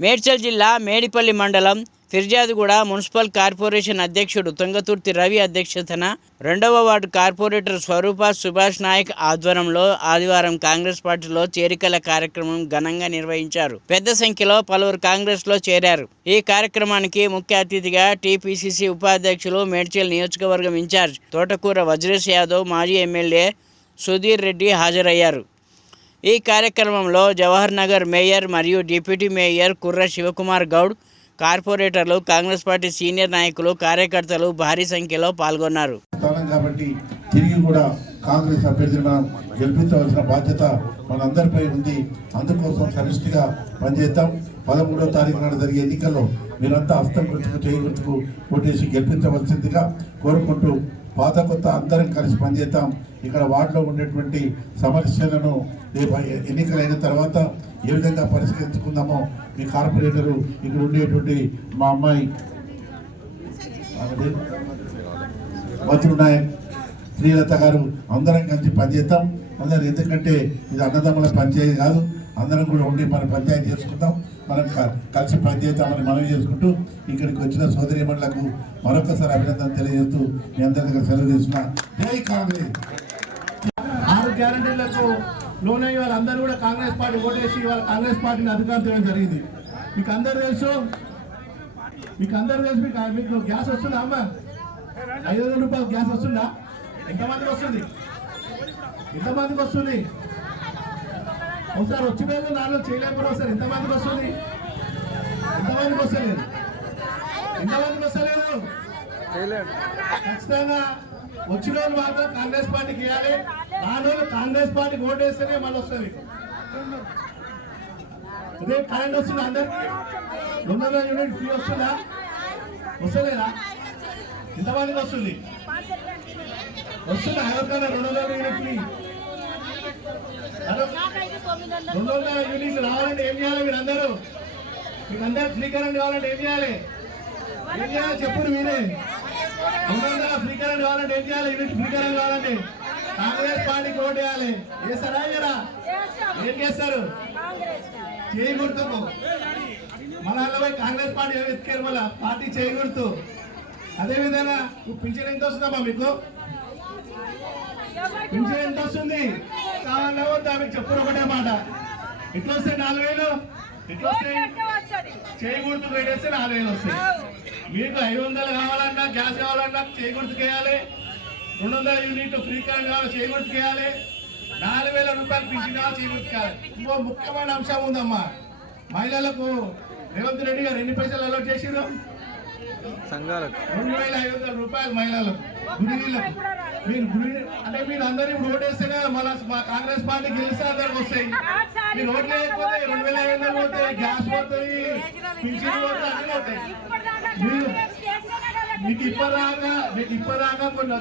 మేడ్చల్ జిల్లా మేడిపల్లి మండలం Peerzadiguda municipal corporation అధ్యక్షుడు తుంగతుర్తి రవి అధ్యక్షతన రెండవ వార్డు కార్పొరేటర్ స్వరూప సుభాష్ నాయక్ ఆధ్వర్యంలో ఆదివారం కాంగ్రెస్ పార్టీలో చేరికల కార్యక్రమం ఘనంగా నిర్వహించారు. పెద్ద సంఖ్యలో పలువురు కాంగ్రెస్లో చేరారు. ఈ కార్యక్రమానికి ముఖ్య అతిథిగా టీపీసీసీ ఉపాధ్యక్షులు మేడ్చల్ నియోజకవర్గం ఇన్ఛార్జ్ తోటకూర వజ్రేష్ యాదవ్ మాజీ ఎమ్మెల్యే సుధీర్ రెడ్డి హాజరయ్యారు. ఈ కార్యక్రమంలో జవహర్ నగర్ మేయర్ మరియు డిప్యూటీ మేయర్ కుర్ర శివకుమార్ గౌడ్ కార్పొరేటర్లు కాంగ్రెస్ పార్టీ సీనియర్ నాయకులు కార్యకర్తలు భారీ సంఖ్యలో పాల్గొన్నారు. కాబట్టి తిరిగి కూడా కాంగ్రెస్ అభ్యర్థిని మనం గెలిపించవలసిన బాధ్యత మనందరిపై ఉంది. అందుకోసం సమిష్టిగా పనిచేద్దాం. పదమూడో తారీఖు నాడు జరిగే ఎన్నికల్లో మీరంతా హస్తం గుర్తుకు చేయి గుర్తుకు ఓటేసి గెలిపించవలసిందిగా కోరుకుంటూ పాత కొత్త అందరం కలిసి పనిచేద్దాం. ఇక్కడ వార్డులో ఉండేటువంటి సమస్యలను రేపు ఎన్నికలైన తర్వాత ఏ విధంగా పరిష్కరించుకుందామో మీ కార్పొరేటరు ఇక్కడ ఉండేటువంటి మా అమ్మాయి మంత్రులు నాయక్ శ్రీలత గారు అందరం కలిసి పనిచేద్దాం. అందరం ఎందుకంటే ఇది అన్నదమ్ముల పనిచేయదు కాదు. అందరం కూడా ఉండి మన పంచాయతీ చేసుకుందాం మనం కలిసి పనిచేద్దామని మనవి చేసుకుంటూ ఇక్కడికి వచ్చిన సోదరిమణులకు మరొకసారి అభినందన తెలియజేస్తూ మీ అందరి దగ్గర సెలవు తీసుకున్నా. జై కాంగ్రెస్! ఆరు గ్యారంటీలకు లోన్ అయ్యి వాళ్ళందరూ కూడా కాంగ్రెస్ పార్టీ ఓటేసి వాళ్ళ కాంగ్రెస్ పార్టీని అధికారం చేయడం జరిగింది. మీకు అందరు తెలుసు? మీకు అందరు తెలుసు? మీకు మీకు గ్యాస్ వస్తుందా అమ్మా? ఐదు వందల రూపాయలు గ్యాస్ వస్తుందా? ఎంతమందికి వస్తుంది? ఎంతమందికి వస్తుంది? ఒకసారి వచ్చిపోయింది నాలుగు చేయలేకపోతే ఒకసారి. ఎంతమందికి వస్తుంది? ఎంతమందికి వస్తలేదు? ఎంతమందికి వస్తలేదు? ఖచ్చితంగా వచ్చిన వాళ్ళు మాత్రం కాంగ్రెస్ పార్టీకి ఇవ్వాలి. రాని కాంగ్రెస్ పార్టీకి ఓటేస్తేనే మళ్ళీ వస్తుంది అదే కరెంట్ వస్తుంది అందరికి. రెండు వందల యూనిట్ ఫ్రీ వస్తుందా? వస్తలేదా? ఎంతమందికి వస్తుంది? వస్తుందా? ఎవరికైనా రెండు వందల యూనిట్ ఫ్రీ హలో రెండు వందల యూనిట్ రావాలంటే ఏం చేయాలి మీకందరూ అందరూ ఫ్రీ కరెంట్ కావాలంటే ఏం చేయాలి? ఏం చేయాలి చెప్పుడు మీరే. రెండు స్వీకరణ ఫ్రీ కరెంట్ కావాలంటే ఏం చేయాలి? యూనిట్ ఫ్రీ కరెంట్ కావాలంటే కాంగ్రెస్ పార్టీకి ఓటు వేయాలి. చేస్తారా కదా ఏం చేస్తారు? చేయకూడదు గుర్తు పోయి కాంగ్రెస్ పార్టీ ఏమి ఎత్తుకారు మళ్ళా? పార్టీ చేయకూడదు అదేవిధంగా అదే విధంగా పింఛన్ ఎంత వస్తుందమ్మా మీకు? పింఛన్ ఎంత వస్తుంది? కావాలన్నా వద్దా మీకు చెప్పుడు ఒకటే మాట. ఎట్లా వస్తాయి నాలుగు వేలు? ఎట్లా వస్తాయి చేయి గుర్తు పెట్టేస్తే నాలుగు వేలు వస్తాయి మీకు ఐదు వందలు కావాలన్నా గ్యాస్ కావాలన్నా చేయి గుర్తుకేయాలి రెండు వందల యూనిట్ ఫ్రీ కరెంట్ కావాలి చేయి గుర్తుకేయాలి నాలుగు వేల రూపాయలు పింఛన్ కావాలి చేయి గుర్తుకేయాలి ఇంకో ముఖ్యమైన అంశం ఉందమ్మా. మహిళలకు రేవంత్ రెడ్డి గారు ఎన్ని పైసలు అలౌట్ చేసిరు రెండు వేల ఐదు వందల రూపాయలు మహిళలకు గుడిలకు మీరు గుడి అంటే మీరు అందరూ ఇప్పుడు ఓటేస్తేనే మన మా కాంగ్రెస్ పార్టీ గెలిస్తే అందరికి వస్తాయి. మీరు ఓట్లు లేకపోతే రెండు వేల ఐదు వందలు పోతాయి గ్యాస్ పోతాయి పింఛన్ పోతాయి అన్ని పోతాయి. మీరు మీకు ఇప్పటిదాకా మీకు ఇప్పటిదాకా కొన్ని